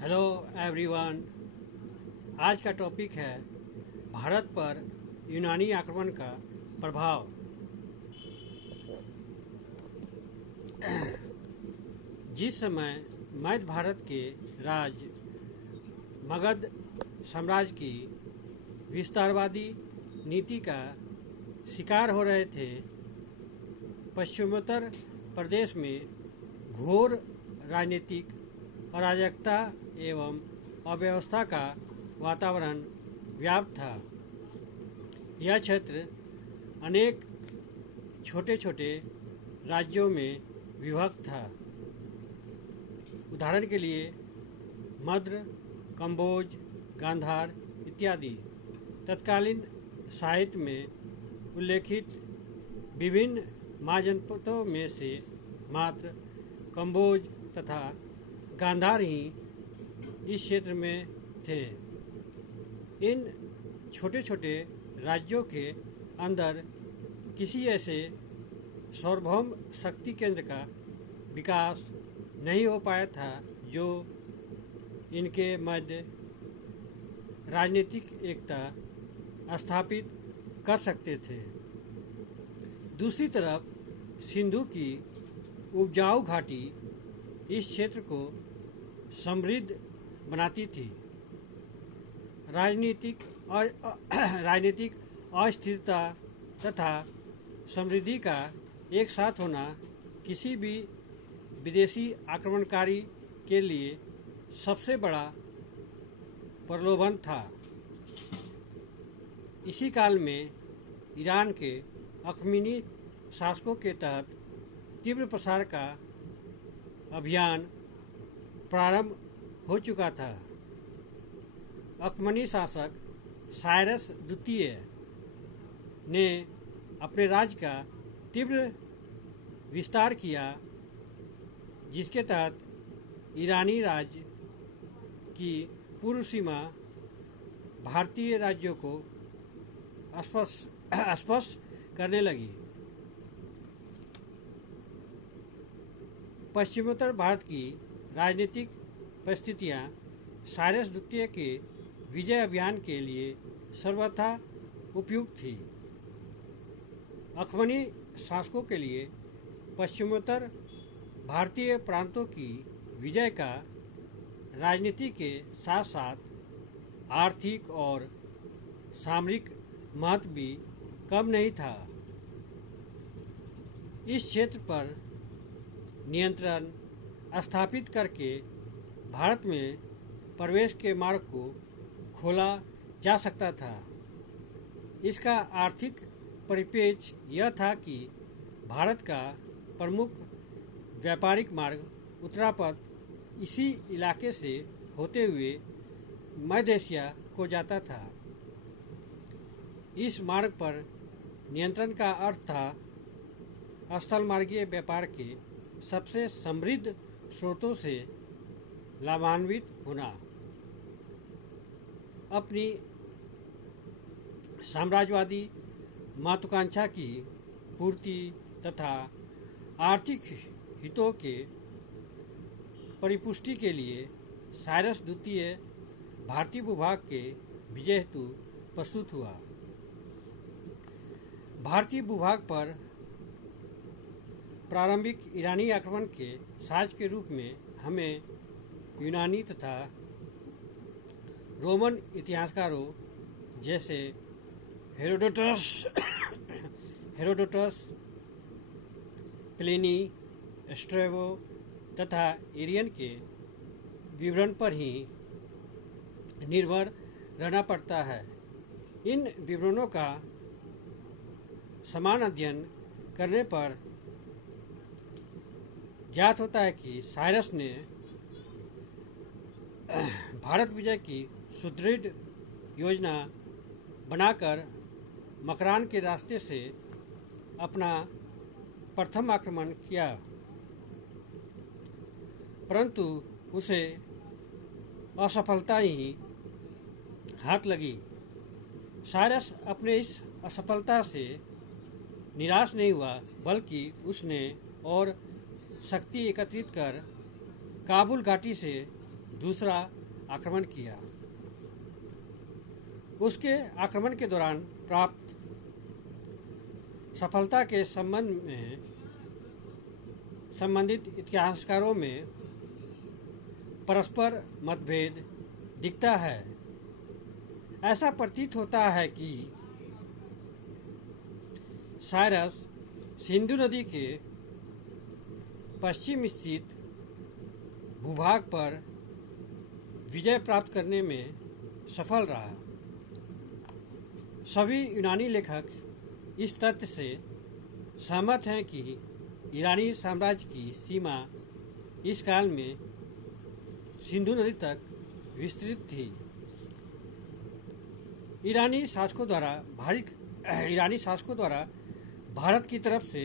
Hello everyone. आज का topic है भारत पर यूनानी आक्रमण का प्रभाव। जिस समय मध्य भारत के राज्य मगध साम्राज्य की विस्तारवादी नीति का शिकार हो रहे थे, पश्चिमोत्तर प्रदेश में घोर राजनीतिक अराजकता एवं अव्यवस्था का वातावरण व्याप्त था। यह क्षेत्र अनेक छोटे छोटे राज्यों में विभक्त था। उदाहरण के लिए मद्र, कंबोज, गांधार इत्यादि। तत्कालीन साहित्य में उल्लेखित विभिन्न महाजनपदों में से मात्र कंबोज तथा गांधार ही इस क्षेत्र में थे। इन छोटे छोटे राज्यों के अंदर किसी ऐसे सार्वभौम शक्ति केंद्र का विकास नहीं हो पाया था जो इनके मध्य राजनीतिक एकता स्थापित कर सकते थे। दूसरी तरफ सिंधु की उपजाऊ घाटी इस क्षेत्र को समृद्ध बनाती थी। राजनीतिक अस्थिरता तथा समृद्धि का एक साथ होना किसी भी विदेशी आक्रमणकारी के लिए सबसे बड़ा प्रलोभन था। इसी काल में ईरान के अखमीनी शासकों के तहत तीव्र प्रसार का अभियान प्रारंभ हो चुका था। अखमनी शासक साइरस द्वितीय ने अपने राज्य का तीव्र विस्तार किया, जिसके तहत ईरानी राज्य की पूर्व सीमा भारतीय राज्यों को स्पर्श करने लगी। पश्चिमोत्तर भारत की राजनीतिक परिस्थितियां साइरस द्वितीय के विजय अभियान के लिए सर्वथा उपयुक्त थी। अखमनी शासकों के लिए पश्चिमोत्तर भारतीय प्रांतों की विजय का राजनीति के साथ साथ आर्थिक और सामरिक महत्व भी कम नहीं था। इस क्षेत्र पर नियंत्रण स्थापित करके भारत में प्रवेश के मार्ग को खोला जा सकता था। इसका आर्थिक परिप्रेक्ष्य यह था कि भारत का प्रमुख व्यापारिक मार्ग उत्तरापथ इसी इलाके से होते हुए मध्य एशिया को जाता था। इस मार्ग पर नियंत्रण का अर्थ था स्थल मार्गीय व्यापार के सबसे समृद्ध स्रोतों से लाभान्वित होना। अपनी साम्राज्यवादी महत्वाकांक्षा की पूर्ति तथा आर्थिक हितों के परिपुष्टि के लिए साइरस द्वितीय भारतीय भूभाग के विजय हेतु प्रस्तुत हुआ। भारतीय भूभाग पर प्रारंभिक ईरानी आक्रमण के साज के रूप में हमें यूनानी तथा रोमन इतिहासकारों जैसे हेरोडोटस, प्लिनी, स्ट्रैबो तथा एरियन के विवरण पर ही निर्भर रहना पड़ता है। इन विवरणों का समान अध्ययन करने पर ज्ञात होता है कि साइरस ने भारत विजय की सुदृढ़ योजना बनाकर मकरान के रास्ते से अपना प्रथम आक्रमण किया, परंतु उसे असफलता ही हाथ लगी। साइरस अपने इस असफलता से निराश नहीं हुआ, बल्कि उसने और शक्ति एकत्रित कर काबुल घाटी से दूसरा आक्रमण किया। उसके आक्रमण के दौरान प्राप्त सफलता के संबंध में संबंधित इतिहासकारों में परस्पर मतभेद दिखता है। ऐसा प्रतीत होता है कि साइरस सिंधु नदी के पश्चिम स्थित भूभाग पर विजय प्राप्त करने में सफल रहा। सभी यूनानी लेखक इस तथ्य से सहमत हैं कि ईरानी साम्राज्य की सीमा इस काल में सिंधु नदी तक विस्तृत थी। ईरानी शासकों द्वारा भारत की तरफ से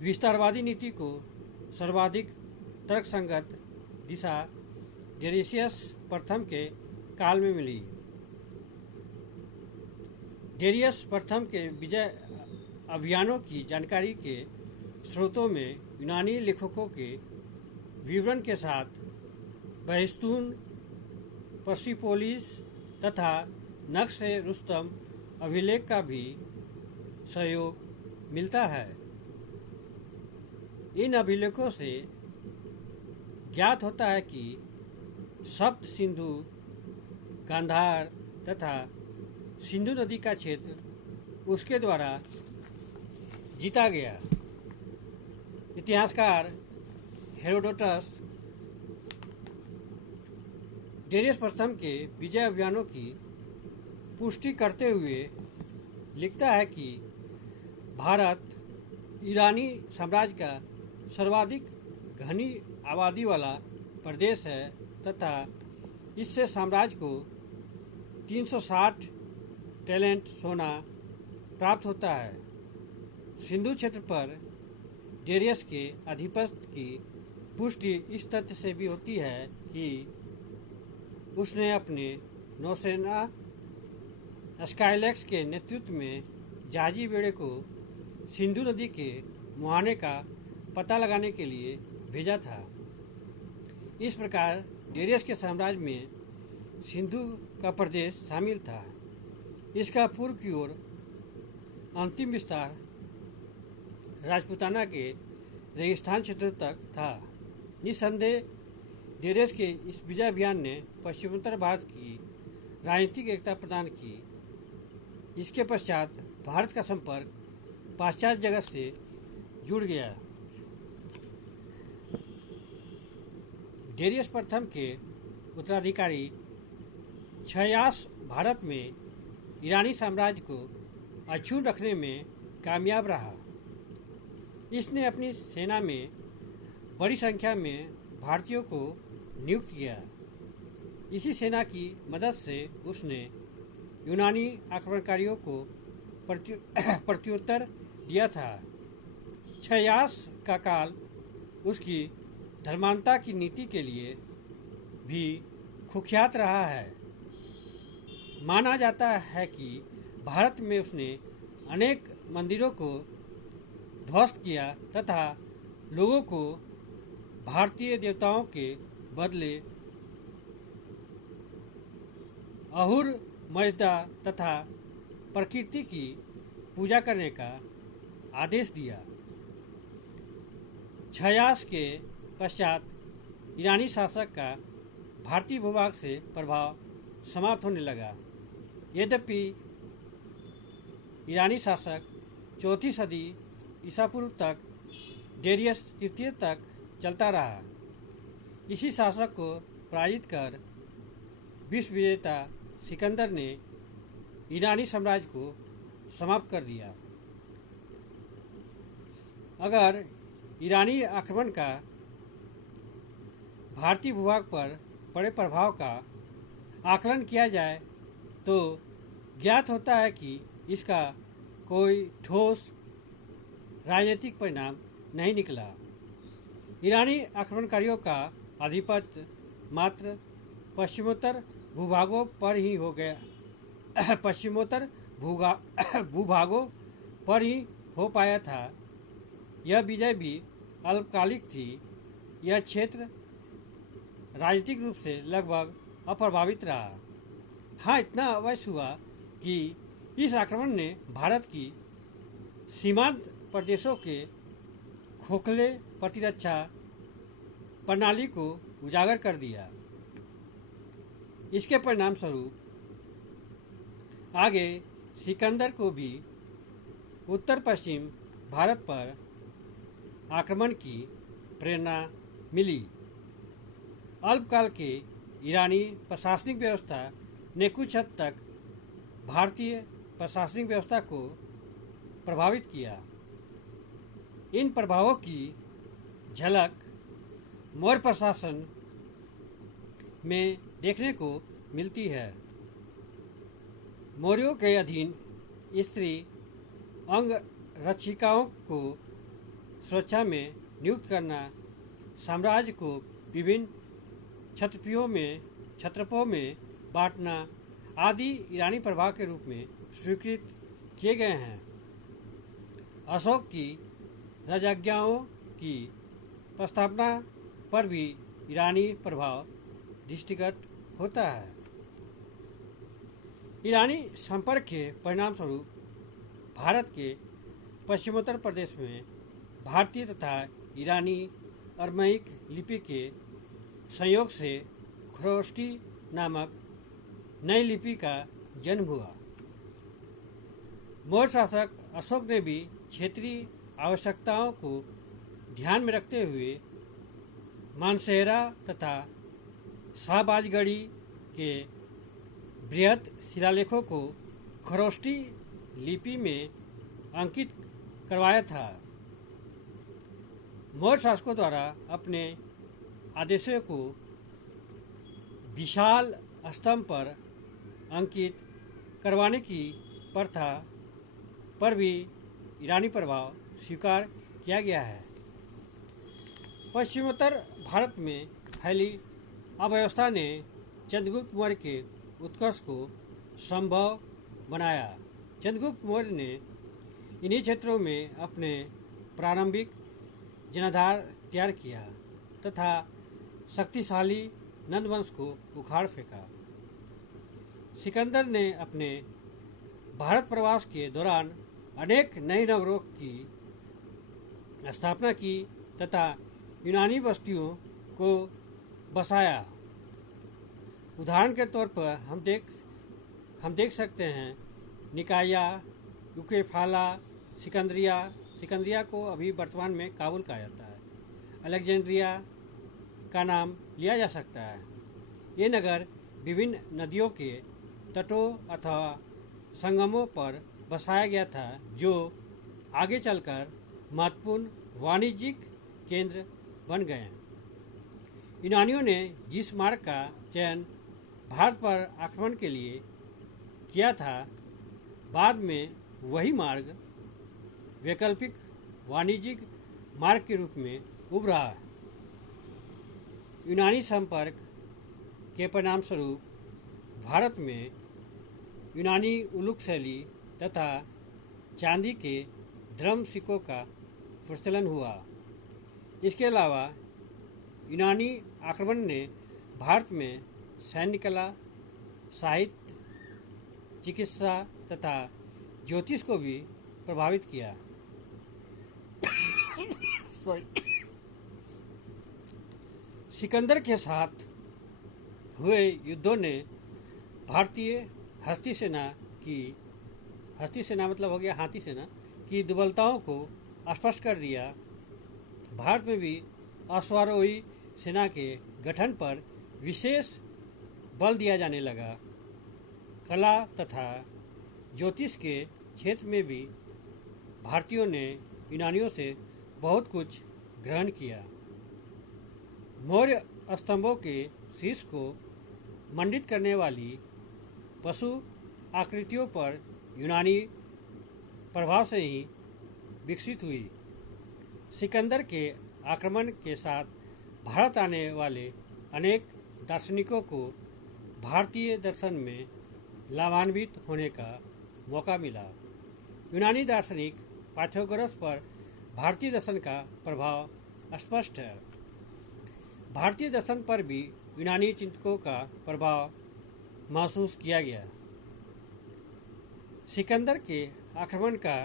विस्तारवादी नीति को सर्वाधिक तर्कसंगत दिशा डेरियस प्रथम के काल में मिली। डेरियस प्रथम के विजय अभियानों की जानकारी के स्रोतों में यूनानी लेखकों के विवरण के साथ बहिस्तून, पर्सिपोलिस तथा नक्श-ए-रुस्तम अभिलेख का भी सहयोग मिलता है। इन अभिलेखों से ज्ञात होता है कि सप्त सिंधु, गांधार तथा सिंधु नदी का क्षेत्र उसके द्वारा जीता गया। इतिहासकार हेरोडोटस डेरियस प्रथम के विजय अभियानों की पुष्टि करते हुए लिखता है कि भारत ईरानी साम्राज्य का सर्वाधिक घनी आबादी वाला प्रदेश है तथा इससे साम्राज्य को 360 टैलेंट सोना प्राप्त होता है। सिंधु क्षेत्र पर डेरियस के आधिपत्य की पुष्टि इस तथ्य से भी होती है कि उसने अपने नौसेना स्काइलैक्स के नेतृत्व में जहाजी बेड़े को सिंधु नदी के मुहाने का पता लगाने के लिए भेजा था। इस प्रकार डेरियस के साम्राज्य में सिंधु का प्रदेश शामिल था। इसका पूर्व की ओर अंतिम विस्तार राजपूताना के रेगिस्तान क्षेत्र तक था। निस्संदेह डेरियस के इस विजय अभियान ने पश्चिमोत्तर भारत की राजनीतिक एकता प्रदान की। इसके पश्चात भारत का संपर्क पाश्चात्य जगत से जुड़ गया। डेरियस प्रथम के उत्तराधिकारी क्षयास भारत में ईरानी साम्राज्य को अक्षुण्ण रखने में कामयाब रहा। इसने अपनी सेना में बड़ी संख्या में भारतीयों को नियुक्त किया। इसी सेना की मदद से उसने यूनानी आक्रमणकारियों को प्रत्युत्तर दिया था। क्षयास का काल उसकी धर्मांता की नीति के लिए भी कुख्यात रहा है। माना जाता है कि भारत में उसने अनेक मंदिरों को ध्वस्त किया तथा लोगों को भारतीय देवताओं के बदले अहुर मजदा तथा प्रकृति की पूजा करने का आदेश दिया। क्षयास के पश्चात ईरानी शासक का भारतीय भूभाग से प्रभाव समाप्त होने लगा। यद्यपि ईरानी शासक चौथी सदी ईसा पूर्व तक डेरियस तृतीय तक चलता रहा। इसी शासक को पराजित कर विश्व विजेता सिकंदर ने ईरानी साम्राज्य को समाप्त कर दिया। अगर ईरानी आक्रमण का भारतीय भूभाग पर पड़े प्रभाव का आकलन किया जाए तो ज्ञात होता है कि इसका कोई ठोस राजनीतिक परिणाम नहीं निकला। ईरानी आक्रमणकारियों का आधिपत्य मात्र पश्चिमोत्तर भूभागों पर ही हो गया पश्चिमोत्तर भूभागों पर ही हो पाया था। यह विजय भी अल्पकालिक थी। यह क्षेत्र राजनीतिक रूप से लगभग अप्रभावित रहा। हाँ, इतना अवश्य हुआ कि इस आक्रमण ने भारत की सीमांत प्रदेशों के खोखले प्रतिरक्षा प्रणाली को उजागर कर दिया। इसके परिणाम स्वरूप आगे सिकंदर को भी उत्तर पश्चिम भारत पर आक्रमण की प्रेरणा मिली। अल्पकाल के ईरानी प्रशासनिक व्यवस्था ने कुछ हद तक भारतीय प्रशासनिक व्यवस्था को प्रभावित किया। इन प्रभावों की झलक मौर्य प्रशासन में देखने को मिलती है। मौर्यों के अधीन स्त्री अंगरक्षिकाओं को सुरक्षा में नियुक्त करना, साम्राज्य को विभिन्न क्षत्रपों में बांटना आदि ईरानी प्रभाव के रूप में स्वीकृत किए गए हैं। अशोक की राजज्ञाओं की प्रस्तावना पर भी ईरानी प्रभाव दृष्टिगत होता है। ईरानी संपर्क के परिणाम स्वरूप भारत के पश्चिमोत्तर प्रदेश में भारतीय तथा ईरानी अरमैक लिपि के संयोग से खरोष्टी नामक नई लिपि का जन्म हुआ। मौर्य शासक अशोक ने भी क्षेत्रीय आवश्यकताओं को ध्यान में रखते हुए मानसेहरा तथा शाहबाजगढ़ी के बृहद शिलालेखों को खरोष्टी लिपि में अंकित करवाया था। मौर्य शासकों द्वारा अपने आदेशों को विशाल स्तंभ पर अंकित करवाने की प्रथा पर भी ईरानी प्रभाव स्वीकार किया गया है। पश्चिमोत्तर भारत में फैली अव्यवस्था ने चंद्रगुप्त मौर्य के उत्कर्ष को संभव बनाया। चंद्रगुप्त मौर्य ने इन्हीं क्षेत्रों में अपने प्रारंभिक जनाधार तैयार किया तथा शक्तिशाली नंदवंश को उखाड़ फेंका। सिकंदर ने अपने भारत प्रवास के दौरान अनेक नए नगरों की स्थापना की तथा यूनानी बस्तियों को बसाया। उदाहरण के तौर पर हम देख सकते हैं निकाया, यूकेफाला, सिकंदरिया को अभी वर्तमान में काबुल कहा जाता है, अलेक्जेंड्रिया का नाम लिया जा सकता है। ये नगर विभिन्न नदियों के तटों अथवा संगमों पर बसाया गया था, जो आगे चलकर महत्वपूर्ण वाणिज्यिक केंद्र बन गए। यूनानियों ने जिस मार्ग का चयन भारत पर आक्रमण के लिए किया था, बाद में वही मार्ग वैकल्पिक वाणिज्यिक मार्ग के रूप में उभरा। यूनानी संपर्क के परिणाम स्वरूप भारत में यूनानी उलूक शैली तथा चांदी के ध्रम सिक्कों का प्रचलन हुआ। इसके अलावा यूनानी आक्रमण ने भारत में सैन्य कला, साहित्य, चिकित्सा तथा ज्योतिष को भी प्रभावित किया। सिकंदर के साथ हुए युद्धों ने भारतीय हस्ती सेना मतलब हो गया हाथी सेना की दुर्बलताओं को स्पष्ट कर दिया। भारत में भी अश्वारोही सेना के गठन पर विशेष बल दिया जाने लगा। कला तथा ज्योतिष के क्षेत्र में भी भारतीयों ने यूनानियों से बहुत कुछ ग्रहण किया। मौर्य स्तंभों के शीर्ष को मंडित करने वाली पशु आकृतियों पर यूनानी प्रभाव से ही विकसित हुई। सिकंदर के आक्रमण के साथ भारत आने वाले अनेक दार्शनिकों को भारतीय दर्शन में लाभान्वित होने का मौका मिला। यूनानी दार्शनिक पाइथागोरस पर भारतीय दर्शन का प्रभाव स्पष्ट है। भारतीय दर्शन पर भी यूनानी चिंतकों का प्रभाव महसूस किया गया। सिकंदर के आक्रमण का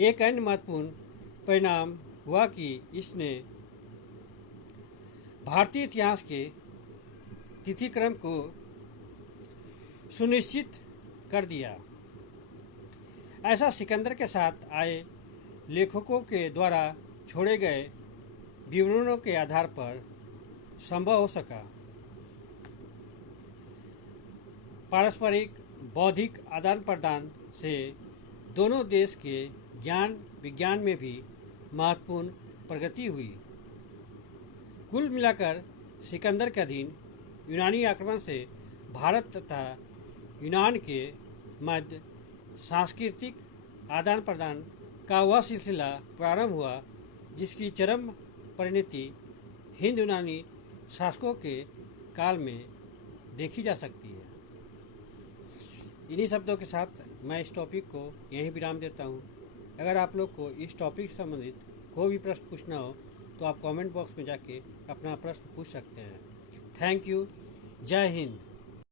एक अन्य महत्वपूर्ण परिणाम हुआ कि इसने भारतीय इतिहास के तिथिक्रम को सुनिश्चित कर दिया। ऐसा सिकंदर के साथ आए लेखकों के द्वारा छोड़े गए विवरणों के आधार पर संभव हो सका। पारस्परिक बौद्धिक आदान प्रदान से दोनों देश के ज्ञान विज्ञान में भी महत्वपूर्ण प्रगति हुई। कुल मिलाकर सिकंदर के अधीन यूनानी आक्रमण से भारत तथा यूनान के मध्य सांस्कृतिक आदान प्रदान का वह सिलसिला प्रारंभ हुआ जिसकी चरम परिणति हिंद यूनानी शासकों के काल में देखी जा सकती है। इन्हीं शब्दों के साथ मैं इस टॉपिक को यहीं विराम देता हूँ। अगर आप लोग को इस टॉपिक से संबंधित कोई भी प्रश्न पूछना हो तो आप कमेंट बॉक्स में जाके अपना प्रश्न पूछ सकते हैं। Thank you. जय हिंद।